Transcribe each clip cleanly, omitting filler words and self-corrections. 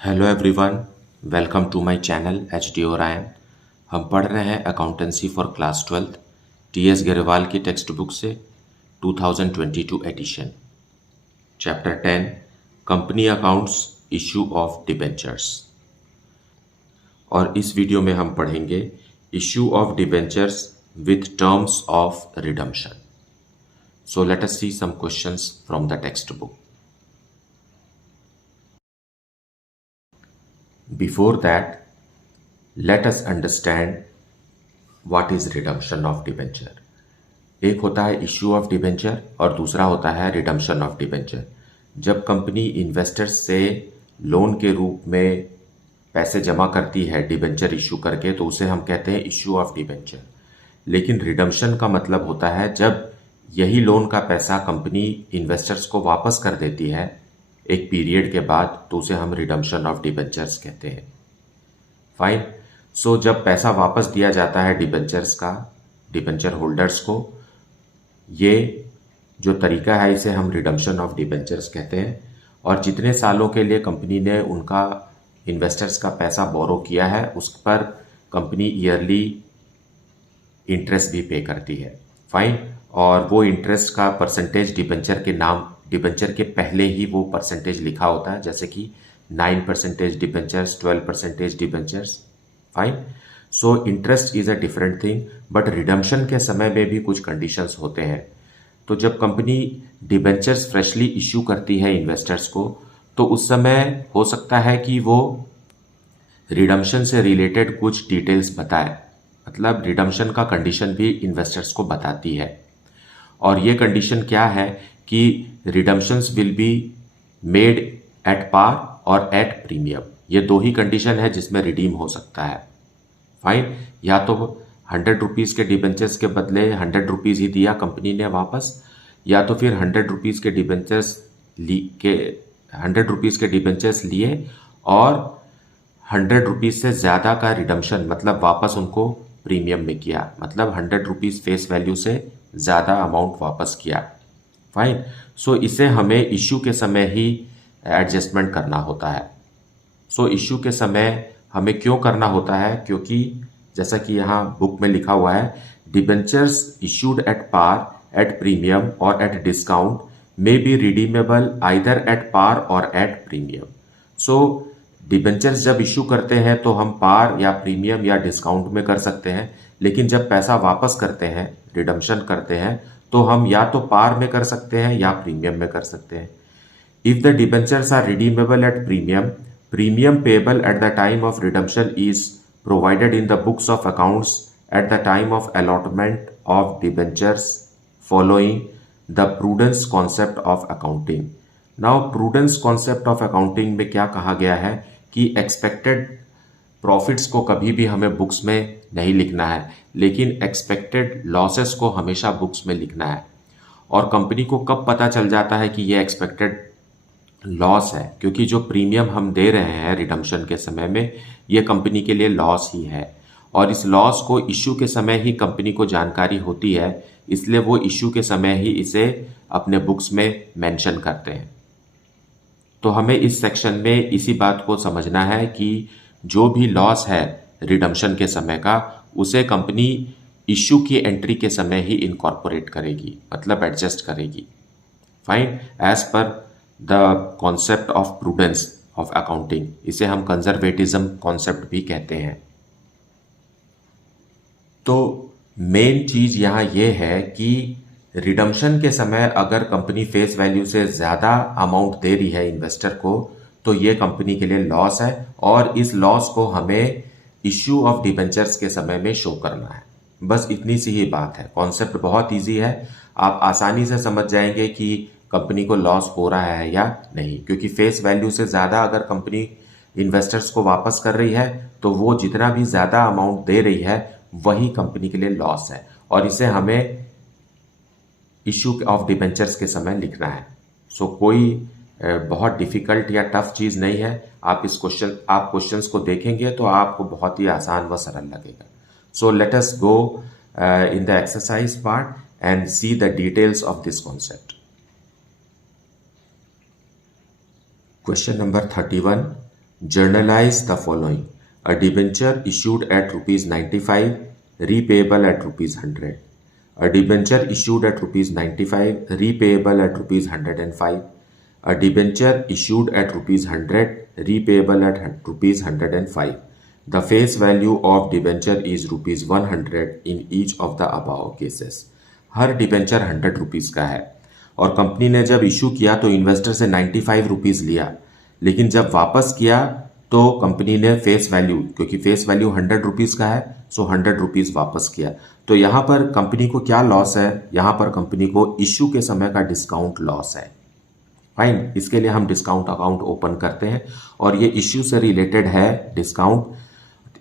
Hello everyone, welcome to my channel H D Orion. हम पढ़ रहे हैं accountancy for class 12 T S. Grewal की टेक्स्ट बुक से 2022 edition. Chapter 10 company accounts, issue of debentures. और इस वीडियो में हम पढ़ेंगे issue of debentures with terms of redemption. So let us see some questions from the text book. Before that, let us understand what is redemption of debenture. एक होता है issue of debenture और दूसरा होता है रिडम्पशन ऑफ डिबेंचर। जब company investors से loan के रूप में पैसे जमा करती है डिबेंचर इशू करके, तो उसे हम कहते हैं इश्यू ऑफ डिबेंचर। लेकिन रिडम्पशन का मतलब होता है जब यही लोन का पैसा कंपनी इन्वेस्टर्स को वापस कर देती है एक पीरियड के बाद, तो उसे हम रिडम्पशन ऑफ डिबेंचर्स कहते हैं। फाइन। सो जब पैसा वापस दिया जाता है डिबेंचर्स का डिबेंचर होल्डर्स को, ये जो तरीका है इसे हम रिडम्पशन ऑफ डिबेंचर्स कहते हैं। और जितने सालों के लिए कंपनी ने उनका इन्वेस्टर्स का पैसा बोरो किया है उस पर कंपनी ईयरली इंटरेस्ट भी पे करती है। फाइन। और वो इंटरेस्ट का परसेंटेज डिबेंचर के नाम, डिबेंचर के पहले ही वो परसेंटेज लिखा होता है, जैसे कि 9% debentures, 12% debentures. Fine. So interest is a different thing, but redemption के समय में भी कुछ कंडीशंस होते हैं। तो जब कंपनी डिबेंचर्स फ्रेशली इश्यू करती है इन्वेस्टर्स को, तो उस समय हो सकता है कि वो रिडम्पशन से रिलेटेड कुछ डिटेल्स बताए, मतलब रिडम्पशन का कंडीशन भी इन्वेस्टर्स को बताती है। और ये कंडीशन क्या है कि redemptions will be made at par और एट प्रीमियम। ये दो ही कंडीशन है जिसमें रिडीम हो सकता है। फाइन। या तो 100 रुपीज़ के डिबेंचर्स के बदले 100 रुपीज़ ही दिया कंपनी ने वापस, या तो फिर 100 रुपीज़ के डिबेंचर्स 100 रुपीज़ के डिबेंचर्स लिए और 100 रुपीज़ से ज़्यादा का रिडम्पशन, मतलब वापस उनको प्रीमियम में किया, मतलब 100 रुपीज़ फेस वैल्यू से ज़्यादा अमाउंट वापस किया। फाइन। सो इसे हमें इश्यू के समय ही एडजस्टमेंट करना होता है। सो इश्यू के समय हमें क्यों करना होता है? क्योंकि जैसा कि यहाँ बुक में लिखा हुआ है, debentures issued at par, at premium और at discount may be redeemable either at par और एट प्रीमियम। सो डिबेंचर्स जब इश्यू करते हैं तो हम पार या प्रीमियम या डिस्काउंट में कर सकते हैं, लेकिन जब पैसा वापस करते हैं, रिडम्पशन करते हैं, तो हम या तो पार में कर सकते हैं या प्रीमियम में कर सकते हैं। If the debentures are redeemable at premium, premium payable at the time of redemption is provided in the books of accounts at the time of allotment of debentures following the prudence concept of accounting. Now prudence concept of accounting में क्या कहा गया है कि expected profits को कभी भी हमें बुक्स में नहीं लिखना है, लेकिन एक्सपेक्टेड लॉसेस को हमेशा बुक्स में लिखना है। और कंपनी को कब पता चल जाता है कि ये एक्सपेक्टेड लॉस है? क्योंकि जो प्रीमियम हम दे रहे हैं रिडम्पशन के समय में, ये कंपनी के लिए लॉस ही है। और इस लॉस को इश्यू के समय ही कंपनी को जानकारी होती है, इसलिए वो इश्यू के समय ही इसे अपने बुक्स में मेंशन करते हैं। तो हमें इस सेक्शन में इसी बात को समझना है कि जो भी लॉस है रिडम्पशन के समय का, उसे कंपनी इश्यू की एंट्री के समय ही इनकॉर्पोरेट करेगी, मतलब एडजस्ट करेगी। Fine. As per the concept of prudence of accounting, इसे हम कंजर्वेटिज्म कॉन्सेप्ट भी कहते हैं। तो मेन चीज यहाँ ये है कि रिडम्पशन के समय अगर कंपनी फेस वैल्यू से ज़्यादा अमाउंट दे रही है इन्वेस्टर को, तो ये कंपनी के लिए लॉस है और इस लॉस को हमें इश्यू ऑफ डिबेंचर्स के समय में शो करना है। बस इतनी सी ही बात है। कॉन्सेप्ट बहुत इजी है, आप आसानी से समझ जाएंगे कि कंपनी को लॉस हो रहा है या नहीं, क्योंकि फेस वैल्यू से ज़्यादा अगर कंपनी इन्वेस्टर्स को वापस कर रही है तो वो जितना भी ज़्यादा अमाउंट दे रही है वही कंपनी के लिए लॉस है, और इसे हमें इश्यू ऑफ डिबेंचर्स के समय लिखना है। सो कोई बहुत डिफिकल्ट या टफ चीज़ नहीं है। आप क्वेश्चंस को देखेंगे तो आपको बहुत ही आसान व सरल लगेगा। सो let us go in the exercise part and see the details of this concept. Question number 31, generalized the following: a debenture issued at ₹95 repayable at ₹100. A debenture issued at ₹95 repayable at ₹105. A debenture issued at ₹100 repayable at ₹105. The face value of debenture is ₹100 in each of the above cases. Her debenture ₹100 का है और company ने जब issue किया तो investor से ₹95 लिया, लेकिन जब वापस किया तो कंपनी ने फेस वैल्यू, क्योंकि फेस वैल्यू ₹100 का है, सो ₹100 वापस किया। तो यहां पर कंपनी को क्या लॉस है? यहां पर कंपनी को इश्यू के समय का डिस्काउंट लॉस है। फाइन, इसके लिए हम डिस्काउंट अकाउंट ओपन करते हैं और ये इश्यू से रिलेटेड है डिस्काउंट,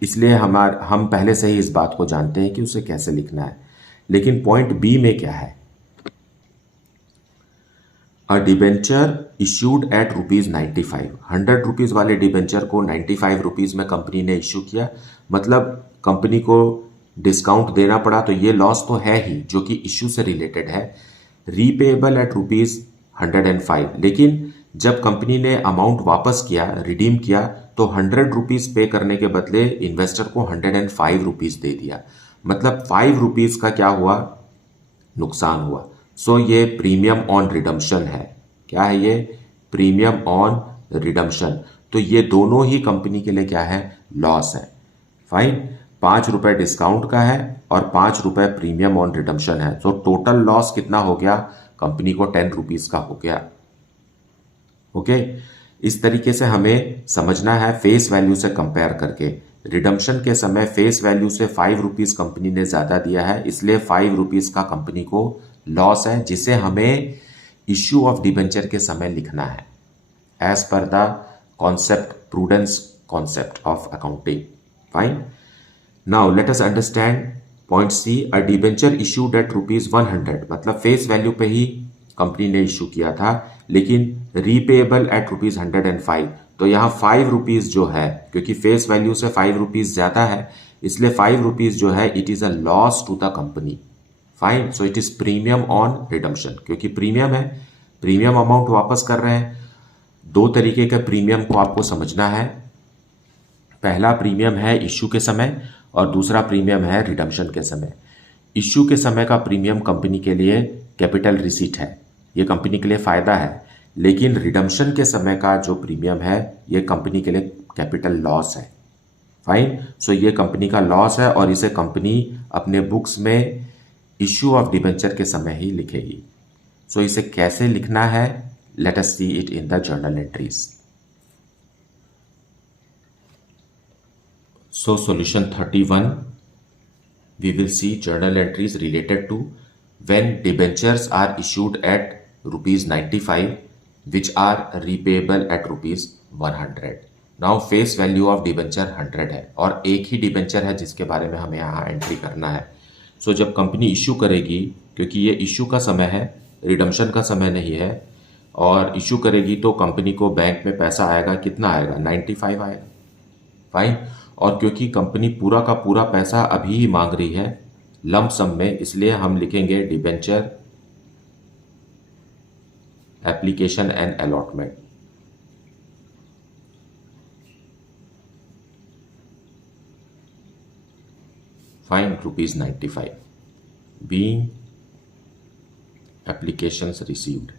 इसलिए हम पहले से ही इस बात को जानते हैं कि उसे कैसे लिखना है। लेकिन पॉइंट बी में क्या है? अ डिबेंचर इश्यूड एट ₹95, ₹100 वाले डिबेंचर को ₹95 में कंपनी ने इश्यू किया, मतलब कंपनी को डिस्काउंट देना पड़ा, तो ये लॉस तो है ही जो कि इश्यू से रिलेटेड है। रीपेएबल एट ₹105, लेकिन जब कंपनी ने अमाउंट वापस किया, रिडीम किया, तो ₹100 पे करने के बदले इन्वेस्टर को ₹105 दे दिया, मतलब ₹5 का क्या हुआ? नुकसान हुआ। सो ये प्रीमियम ऑन रिडम्पशन है। क्या है ये? Premium on redemption. तो ये दोनों ही कंपनी के लिए क्या है? लॉस है। फाइन, ₹5 डिस्काउंट का है और ₹5 प्रीमियम ऑन रिडम्पशन है। तो टोटल लॉस कितना हो गया? कंपनी को ₹10 का हो गया। ओके, इस तरीके से हमें समझना है फेस वैल्यू से कंपेयर करके। रिडम्पशन के समय फेस वैल्यू से ₹5 कंपनी ने ज्यादा दिया है, इसलिए ₹5 का कंपनी को लॉस है, जिसे हमें इश्यू ऑफ डिबेंचर के समय लिखना है as per the concept, prudence concept of accounting. Fine, now let us understand point C. A debenture issued at ₹100, मतलब फेस वैल्यू पे ही कंपनी ने इश्यू किया था, लेकिन रीपेएबल एट ₹105, तो यहाँ ₹5 जो है, क्योंकि फेस वैल्यू से ₹5 ज्यादा है, इसलिए ₹5 जो है it is a loss to the company. Fine, so it is premium on redemption, क्योंकि प्रीमियम है, प्रीमियम अमाउंट वापस कर रहे हैं। दो तरीके के प्रीमियम को आपको समझना है। पहला प्रीमियम है इश्यू के समय और दूसरा प्रीमियम है रिडम्पशन के समय। इश्यू के समय का प्रीमियम कंपनी के लिए कैपिटल रिसीट है, ये कंपनी के लिए फायदा है, लेकिन रिडम्पशन के समय का जो प्रीमियम है ये कंपनी के लिए कैपिटल लॉस है। फाइन, सो ये कंपनी का लॉस है और इसे कंपनी अपने बुक्स में इश्यू ऑफ डिबेंचर के समय ही लिखेगी। सो इसे कैसे लिखना है? Late us see it in the journal entries. So solution 31, we will see journal entries related to when debentures are issued at ₹95 which are repayable at ₹100. Now face value of debenture 100 है और एक ही debenture है जिसके बारे में हमें यहाँ entry करना है। सो जब कंपनी इशू करेगी, क्योंकि ये इशू का समय है, रिडम्पशन का समय नहीं है, और इशू करेगी तो कंपनी को बैंक में पैसा आएगा, कितना आएगा? 95 आएगा। फाइन, और क्योंकि कंपनी पूरा का पूरा पैसा अभी ही मांग रही है लंप सम में, इसलिए हम लिखेंगे debenture application and allotment. Fine, ₹95 being applications received।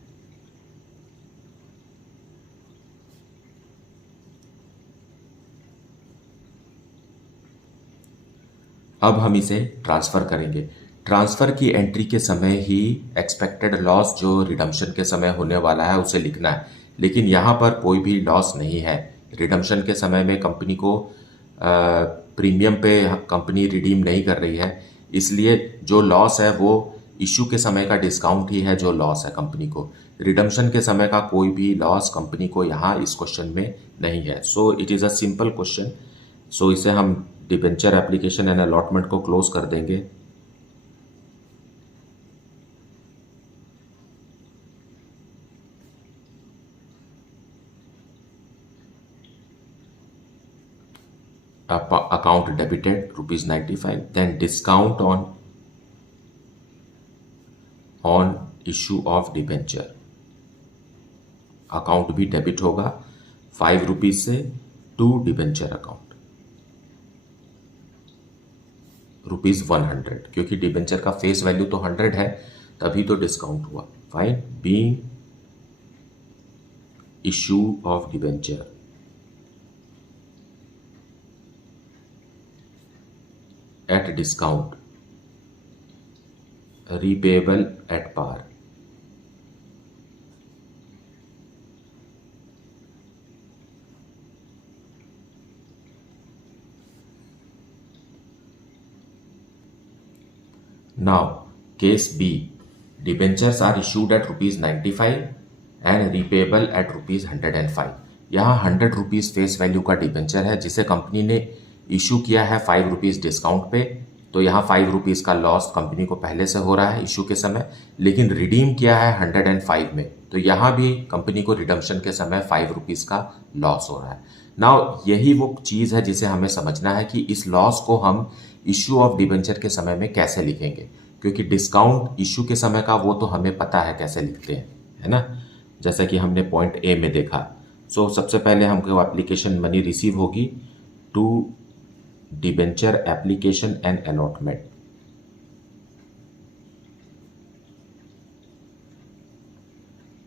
अब हम इसे ट्रांसफर करेंगे। ट्रांसफर की एंट्री के समय ही एक्सपेक्टेड लॉस जो रिडम्पशन के समय होने वाला है उसे लिखना है, लेकिन यहाँ पर कोई भी लॉस नहीं है। रिडम्पशन के समय में कंपनी को प्रीमियम पे कंपनी रिडीम नहीं कर रही है, इसलिए जो लॉस है वो इश्यू के समय का डिस्काउंट ही है जो लॉस है कंपनी को। रिडम्पशन के समय का कोई भी लॉस कंपनी को यहाँ इस क्वेश्चन में नहीं है। So it is a simple question. So इसे हम डिबेंचर एप्लीकेशन एंड अलॉटमेंट को क्लोज कर देंगे। Account debited ₹95, then discount on issue of debenture। Account भी डेबिट होगा ₹5 से टू डिबेंचर अकाउंट ₹100, क्योंकि डिबेंचर का फेस वैल्यू तो 100 है, तभी तो डिस्काउंट हुआ। Fine, being issue of debenture at discount repayable at par। Now, case B, debentures are issued at ₹95 and repayable at ₹105। यहाँ ₹100 फेस वैल्यू का डिबेंचर है जिसे कंपनी ने इशू किया है ₹5 डिस्काउंट पे, तो यहाँ ₹5 का लॉस कंपनी को पहले से हो रहा है इशू के समय, लेकिन रिडीम किया है 105 में, तो यहाँ भी कंपनी को रिडम्पशन के समय ₹5 का लॉस हो रहा है। नाउ यही वो चीज़ है जिसे हमें समझना है कि इस लॉस को हम इशू ऑफ डिबेंचर के समय में कैसे लिखेंगे, क्योंकि डिस्काउंट इशू के समय का वो तो हमें पता है कैसे लिखते हैं, है ना, जैसा कि हमने पॉइंट ए में देखा। सो सबसे पहले हमको एप्लीकेशन मनी रिसीव होगी to debenture application and allotment.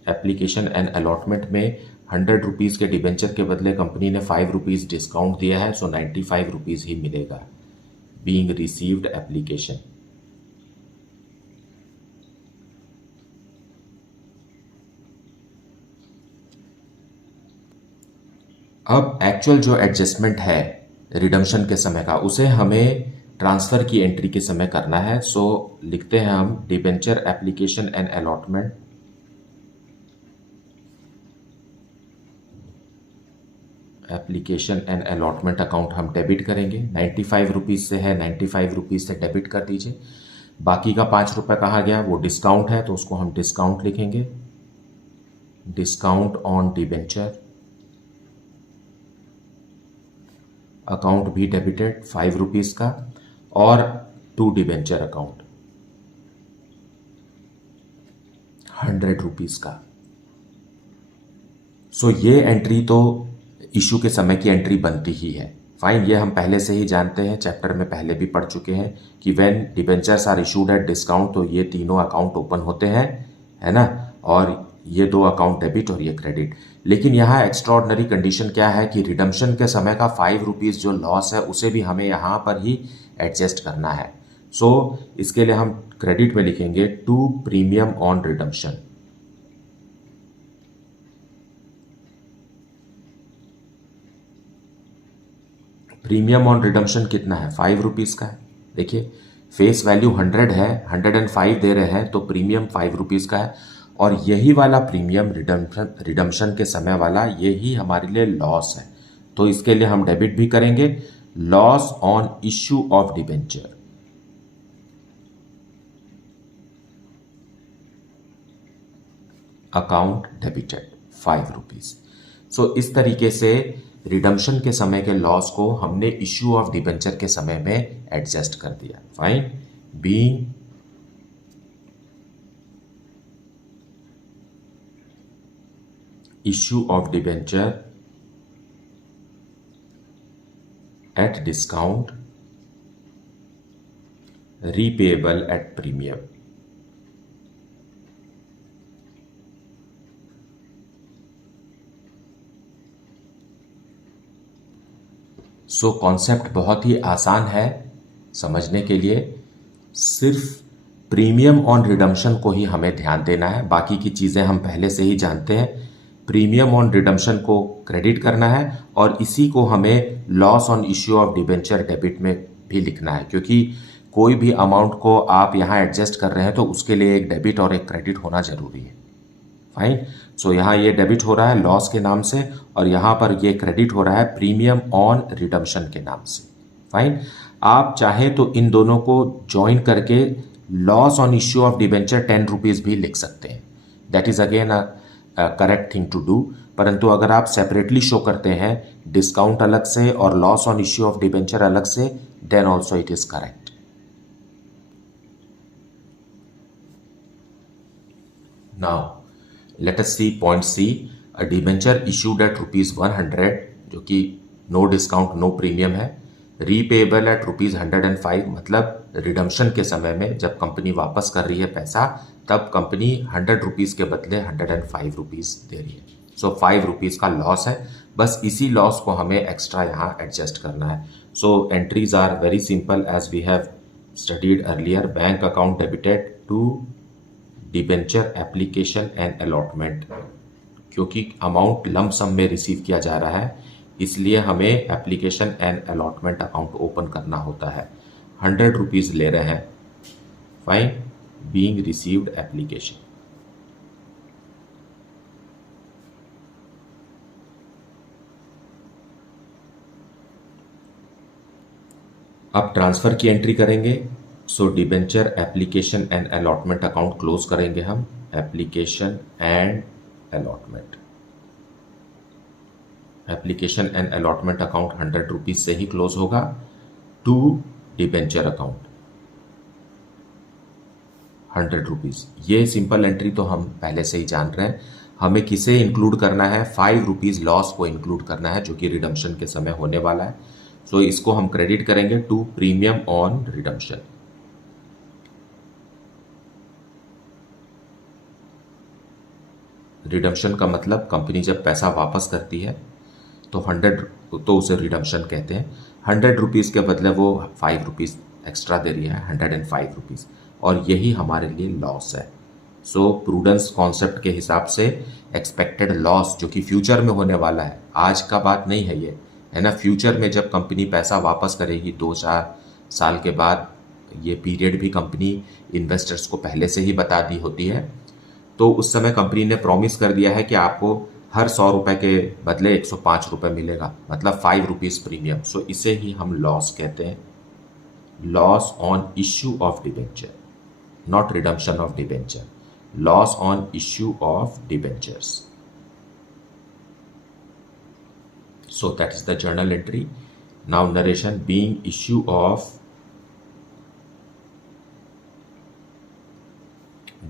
Application and allotment में ₹100 के डिबेंचर के बदले कंपनी ने ₹5 डिस्काउंट दिया है, सो ₹95 ही मिलेगा। बीइंग रिसीव्ड एप्लीकेशन, अब एक्चुअल जो एडजस्टमेंट है रिडम्पशन के समय का उसे हमें ट्रांसफ़र की एंट्री के समय करना है। सो लिखते हैं हम debenture application and allotment application and allotment account हम डेबिट करेंगे। ₹95 से है, ₹95 से डेबिट कर दीजिए। बाकी का ₹5 कहाँ गया, वो डिस्काउंट है, तो उसको हम डिस्काउंट लिखेंगे। डिस्काउंट ऑन डिबेंचर, अकाउंट भी डेबिटेड ₹5 का, और टू डिबेंचर अकाउंट ₹100 का। सो ये एंट्री तो इशू के समय की एंट्री बनती ही है। फाइन, ये हम पहले से ही जानते हैं, चैप्टर में पहले भी पढ़ चुके हैं कि when debentures are issued at discount, तो ये तीनों अकाउंट ओपन होते हैं, है ना, और ये दो अकाउंट डेबिट और ये क्रेडिट। लेकिन यहाँ एक्स्ट्राऑर्डिनरी कंडीशन क्या है कि रिडम्पशन के समय का ₹5 जो लॉस है उसे भी हमें यहाँ पर ही एडजस्ट करना है। सो इसके लिए हम क्रेडिट में लिखेंगे to premium on redemption. Premium on redemption कितना है, ₹5 का है। देखिए फेस वैल्यू 100 है, 105 दे रहे हैं, तो प्रीमियम ₹5 का है, और यही वाला प्रीमियम रिडम्पशन के समय वाला यही हमारे लिए लॉस है, तो इसके लिए हम डेबिट भी करेंगे। Loss on issue of debenture, account debited ₹5। सो इस तरीके से रिडम्पशन के समय के लॉस को हमने इश्यू ऑफ डिबेंचर के समय में एडजस्ट कर दिया। Fine, being issue of debenture at discount repayable at premium. So concept बहुत ही आसान है समझने के लिए, सिर्फ प्रीमियम ऑन रिडम्पशन को ही हमें ध्यान देना है, बाकी की चीज़ें हम पहले से ही जानते हैं। प्रीमियम ऑन रिडम्पशन को क्रेडिट करना है और इसी को हमें loss on issue of debenture debit में भी लिखना है, क्योंकि कोई भी अमाउंट को आप यहाँ एडजस्ट कर रहे हैं तो उसके लिए एक डेबिट और एक क्रेडिट होना जरूरी है। फाइन, सो यहाँ ये डेबिट हो रहा है लॉस के नाम से और यहाँ पर ये क्रेडिट हो रहा है प्रीमियम ऑन रिडम्पशन के नाम से। फाइन, आप चाहें तो इन दोनों को ज्वाइन करके loss on issue of debenture ₹10 भी लिख सकते हैं, that is again a correct thing to do. परंतु अगर आप सेपरेटली शो करते हैं डिस्काउंट अलग से और loss on issue of debenture अलग से, then also it is correct. Now let us see point C, a debenture issued at ₹100 जो कि नो डिस्काउंट नो प्रीमियम है। रीपेएबल एट ₹105 मतलब रिडम्पशन के समय में जब कंपनी वापस कर रही है पैसा, तब कंपनी ₹100 के बदले ₹105 दे रही है। सो ₹5 का लॉस है। बस इसी लॉस को हमें एक्स्ट्रा यहाँ एडजस्ट करना है। So entries are very simple as we have studied earlier. Bank account debited to debenture application and allotment, क्योंकि अमाउंट लंप सम में रिसीव किया जा रहा है इसलिए हमें application and allotment account open करना होता है। ₹100 ले रहे हैं। Fine, being received application. अब ट्रांसफर की एंट्री करेंगे। So debenture application and allotment account close करेंगे हम। Application and allotment, application and allotment account ₹100 से ही क्लोज होगा। To debenture account ₹100। ये सिंपल एंट्री तो हम पहले से ही जान रहे हैं। हमें किसे इंक्लूड करना है? ₹5 लॉस को इंक्लूड करना है जो कि रिडम्पशन के समय होने वाला है। सो इसको हम क्रेडिट करेंगे to premium on redemption. Redemption का मतलब कंपनी जब पैसा वापस करती है तो 100 तो उसे रिडम्पशन कहते हैं। ₹100 के बदले वो ₹5 एक्स्ट्रा दे रही है, ₹105, और यही हमारे लिए लॉस है। सो प्रूडेंस कॉन्सेप्ट के हिसाब से एक्सपेक्टेड लॉस जो कि फ्यूचर में होने वाला है, आज का बात नहीं है ये, है ना। फ्यूचर में जब कंपनी पैसा वापस करेगी 2-4 साल के बाद, ये पीरियड भी कंपनी इन्वेस्टर्स को पहले से ही बता दी होती है, तो उस समय कंपनी ने प्रॉमिस कर दिया है कि आपको हर ₹100 के बदले ₹105 मिलेगा, मतलब ₹5 प्रीमियम। सो इसे ही हम लॉस कहते हैं। Loss on issue of debenture, not redemption of debenture, loss on issue of debentures. So that is the journal entry. Now narration, being issue of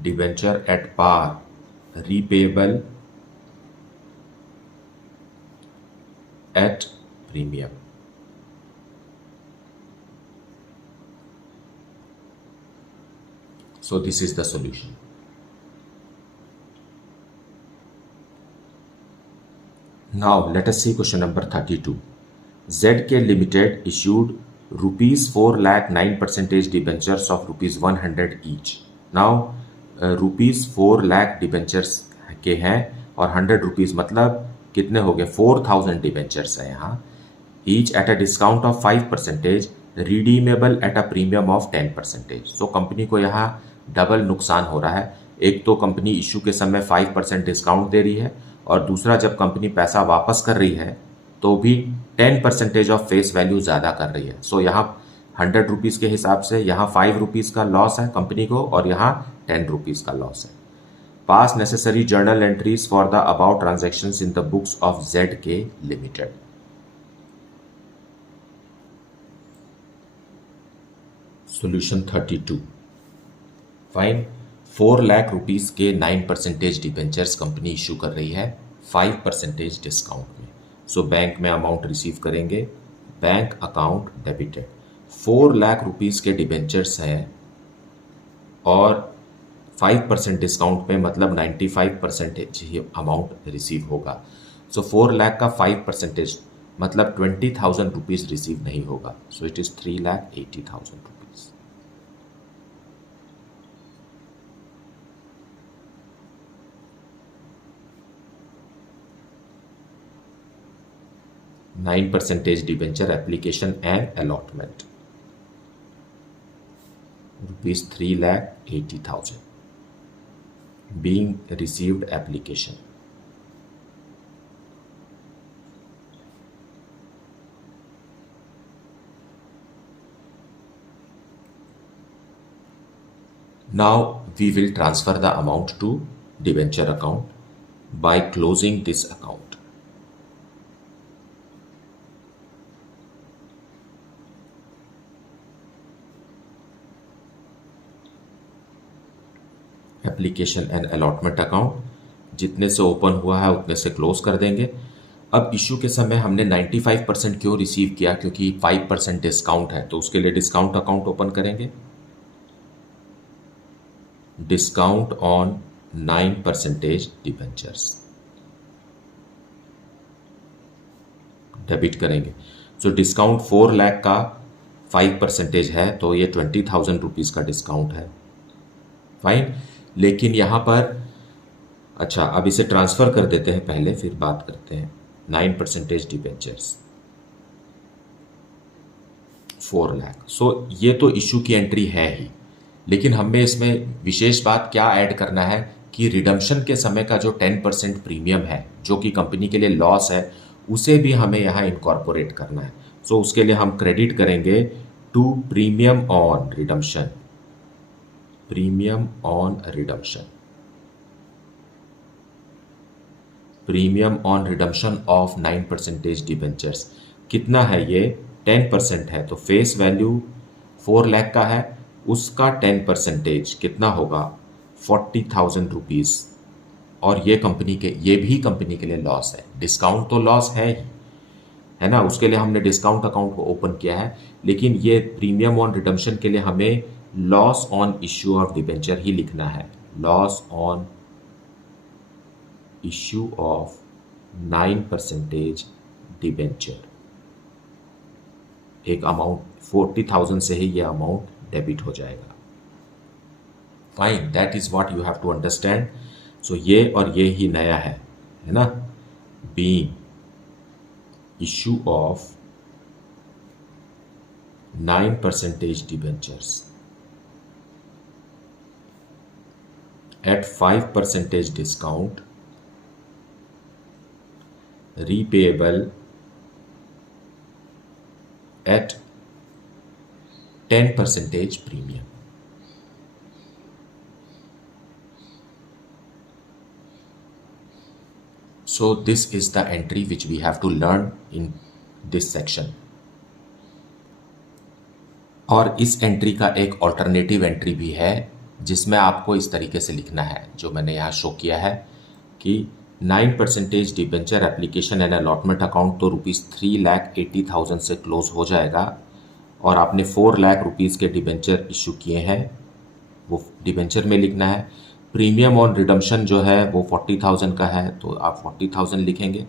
debenture at par, repayable at premium. So this is the solution. Now let us see question number 32. ZK Limited issued ₹4 lakh 9% debentures of ₹100 each. Now ₹4 lakh debentures के हैं और ₹100 मतलब कितने हो गए? 4000 debentures है यहाँ। Each at a discount of 5%, redeemable at a premium of 10%. So company को यहाँ डबल नुकसान हो रहा है। एक तो कंपनी इशू के समय 5% डिस्काउंट दे रही है, और दूसरा जब कंपनी पैसा वापस कर रही है तो भी 10% ऑफ फेस वैल्यू ज़्यादा कर रही है। सो यहाँ ₹100 के हिसाब से यहाँ ₹5 का लॉस है कंपनी को, और यहाँ ₹10 का लॉस है। पास necessary journal entries for the about transactions in the books of ZK limited. Solution 32। Fine, ₹4 lakh के 9% डिबेंचर्स कंपनी इशू कर रही है 5% डिस्काउंट में। सो बैंक में अमाउंट रिसीव करेंगे, बैंक अकाउंट डेबिटेड। ₹4 लाख के डिबेंचर्स हैं और 5% डिस्काउंट पे मतलब 95% ही अमाउंट रिसीव होगा। सो 4 लाख का 5% मतलब ₹20,000 रिसीव नहीं होगा। सो it is ₹3,80,000। 9% debenture application and allotment, ₹3,80,000 being received application. Now we will transfer the amount to debenture account by closing this account. Application and allotment account जितने से ओपन हुआ है उतने से क्लोज कर देंगे। अब इशू के समय हमने 95% क्यों रिसीव किया, क्योंकि 5% डिस्काउंट है, तो उसके लिए डिस्काउंट अकाउंट ओपन करेंगे। डिस्काउंट ऑन 9% डिबेंचर्स डेबिट करेंगे। सो डिस्काउंट 4 लाख का 5% है, तो ये 20,000 रुपीज़ का डिस्काउंट है। फाइन। लेकिन यहाँ पर अच्छा, अब इसे ट्रांसफ़र कर देते हैं पहले, फिर बात करते हैं। 9% डिबेंचर्स 4 लाख। सो ये तो इशू की एंट्री है ही, लेकिन हमें इसमें विशेष बात क्या ऐड करना है कि रिडम्पशन के समय का जो 10% प्रीमियम है, जो कि कंपनी के लिए लॉस है, उसे भी हमें यहाँ इनकॉर्पोरेट करना है। सो उसके लिए हम क्रेडिट करेंगे to premium on redemption, premium on redemption, premium on redemption of 9% debentures. कितना है ये? 10% है, तो फेस वैल्यू 4 लाख का है, उसका 10% कितना होगा? 40,000 रुपीज़। और ये भी कंपनी के लिए लॉस है। डिस्काउंट तो लॉस है ही, है ना, उसके लिए हमने डिस्काउंट अकाउंट को ओपन किया है, लेकिन ये प्रीमियम ऑन रिडम्पशन के लिए हमें loss on issue of debenture ही लिखना है। Loss on issue of 9% debenture. एक अमाउंट 40,000 से ही ये अमाउंट डेबिट हो जाएगा। Fine, that is what you have to understand. So ये और ये ही नया है ना। Being issue of 9% debentures at 5% discount, repayable at 10% premium. So this is the entry which we have to learn in this section. और इस entry का एक ऑल्टरनेटिव एंट्री भी है, जिसमें आपको इस तरीके से लिखना है जो मैंने यहाँ शो किया है कि 9% debenture application and allotment account तो ₹3,80,000 से क्लोज हो जाएगा, और आपने 4 लाख रुपीज़ के डिबेंचर इशू किए हैं, वो डिबेंचर में लिखना है। प्रीमियम ऑन रिडम्पशन जो है वो 40,000 का है, तो आप 40,000 लिखेंगे।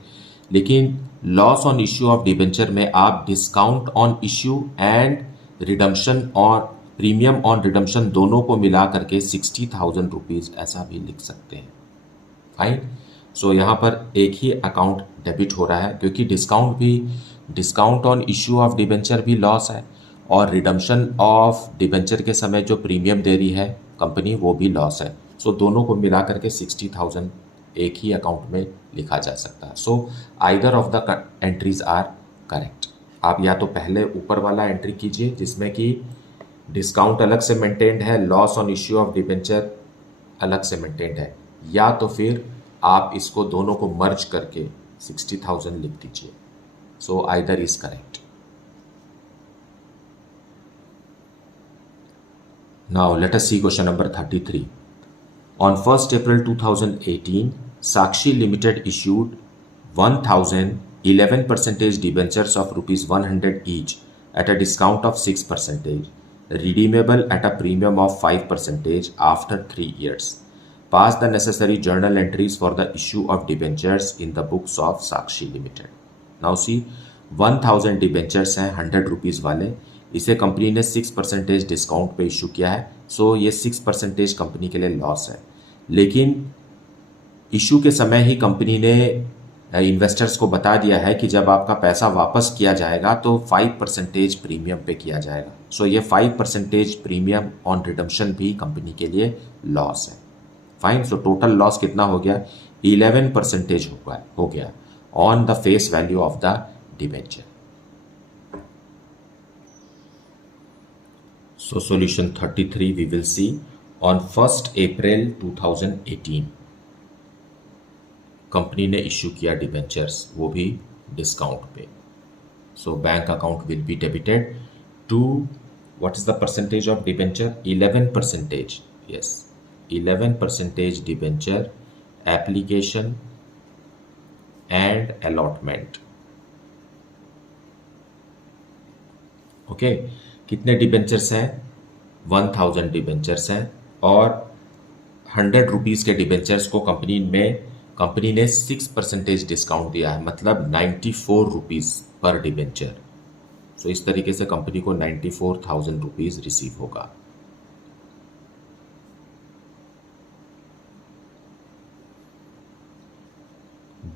लेकिन loss on issue of debenture में आप discount on issue and redemption और प्रीमियम ऑन रिडम्पशन दोनों को मिला करके 60,000 रुपीज़ ऐसा भी लिख सकते हैं। फाइन। सो यहाँ पर एक ही अकाउंट डेबिट हो रहा है, क्योंकि discount on issue of debenture भी लॉस है, और रिडम्पशन ऑफ डिबेंचर के समय जो प्रीमियम दे रही है कंपनी, वो भी लॉस है। सो दोनों को मिला करके 60,000 एक ही अकाउंट में लिखा जा सकता है। So either of the entries are correct. आप या तो पहले ऊपर वाला एंट्री कीजिए जिसमें कि डिस्काउंट अलग से मेंटेन्ड है, loss on issue of debenture अलग से मेंटेन्ड है, या तो फिर आप इसको दोनों को मर्ज करके 60,000 लिख दीजिए। So either is correct. Now let us see question number 33. On 1st April 2018, Sakshi Limited issued 1,011% debentures of ₹100 each at a discount of 6%, redeemable at a premium of 5% after 3 years. Pass the necessary journal entries for the issue of debentures in the books of Sakshi Limited. Now see, 1,000 debentures हैं 100 rupees वाले, इसे company ने 6% discount पे issue किया है। सो ये 6% company के लिए लॉस है, लेकिन इशू के समय ही कंपनी ने इन्वेस्टर्स को बता दिया है कि जब आपका पैसा वापस किया जाएगा तो 5% प्रीमियम पे किया जाएगा। सो ये 5% प्रीमियम ऑन रिडम्पशन भी कंपनी के लिए लॉस है। फाइन। सो टोटल लॉस कितना हो गया? 11% हो गया on the face value of the debenture. So solution 33 we will see. On 1st April 2018 company ने इश्यू किया डिबेंचर्स, वो भी डिस्काउंट पे। So bank account will be debited to, what is the percentage of debenture? 11%। Yes, 11% debenture application and allotment. Okay, कितने debentures हैं? 1000 debentures हैं और 100 rupees के डिबेंचर्स को कंपनी ने 6% डिस्काउंट दिया है, मतलब 94 रुपीज़ पर डिबेंचर। सो इस तरीके से कंपनी को 94,000 रुपीज़ रिसीव होगा।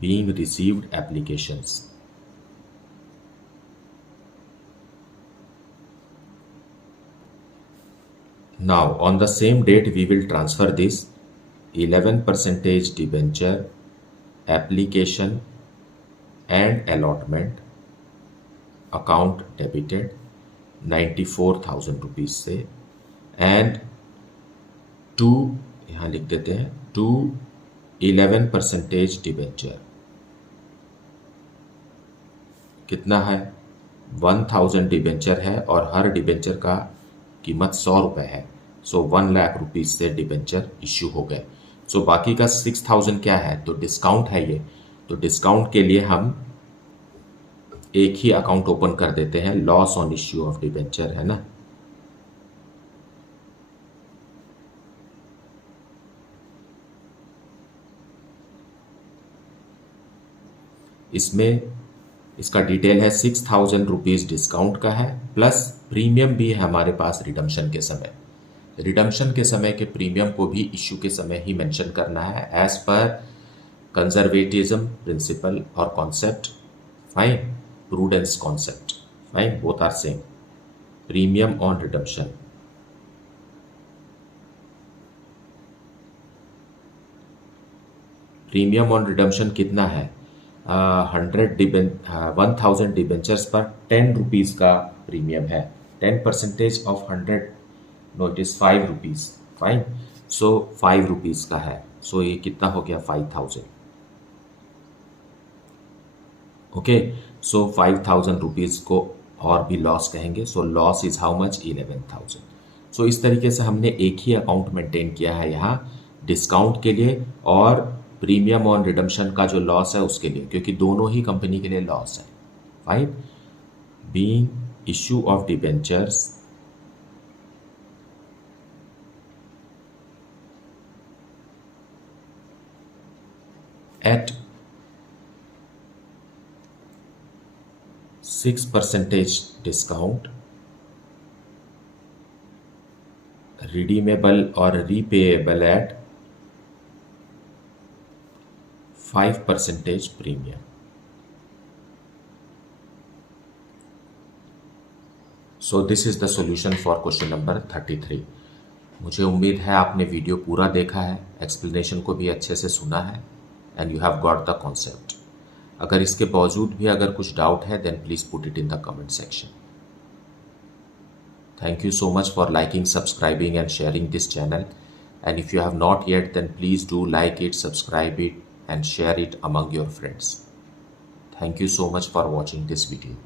being received applications. Now on the same date we will transfer this 11% debenture application and allotment account debited 94,000 rupees से एंड टू, यहाँ लिख देते हैं, टू 11% डिबेंचर। कितना है? 1000 डिबेंचर है और हर डिबेंचर का कीमत 100 रुपये है। सो 1 लाख रुपीज से डिबेंचर इश्यू हो गए। सो बाकी का 6000 क्या है? तो डिस्काउंट है ये। तो डिस्काउंट के लिए हम एक ही अकाउंट ओपन कर देते हैं, loss on issue of debenture, है ना। इसमें इसका डिटेल है 6000 रुपीज़ डिस्काउंट का है, प्लस प्रीमियम भी है हमारे पास रिडम्पशन के समय। रिडम्पशन के समय के प्रीमियम को भी इश्यू के समय ही मेंशन करना है एज पर कंजर्वेटिज्म प्रिंसिपल और concept. Fine, prudence concept, fine, both are same. Premium on redemption, premium on redemption कितना है? 1000 डिबेंचर्स पर 10 रुपीज़ का प्रीमियम है। 10% off 100, no it is 5 rupees, fine. So 5 rupees का है। सो ये कितना हो गया? 5000। ओके, सो 5000 रुपीज़ को और भी लॉस कहेंगे। So loss is how much? 11000। सो इस तरीके से हमने एक ही अकाउंट मेंटेन किया है यहाँ डिस्काउंट के लिए और प्रीमियम ऑन रिडम्पशन का जो लॉस है उसके लिए, क्योंकि दोनों ही कंपनी के लिए लॉस है। Fine, being issue of debentures at 6% discount, redeemable और repayable at 5% premium. So this is the solution for question number 33। मुझे उम्मीद है आपने वीडियो पूरा देखा है, एक्सप्लेनेशन को भी अच्छे से सुना है and you have got the concept. अगर इसके बावजूद भी अगर कुछ डाउट है then please put it in the comment section. Thank you so much for liking, subscribing and sharing this channel. And if you have not yet, then please do like it, subscribe it and share it among your friends. Thank you so much for watching this video.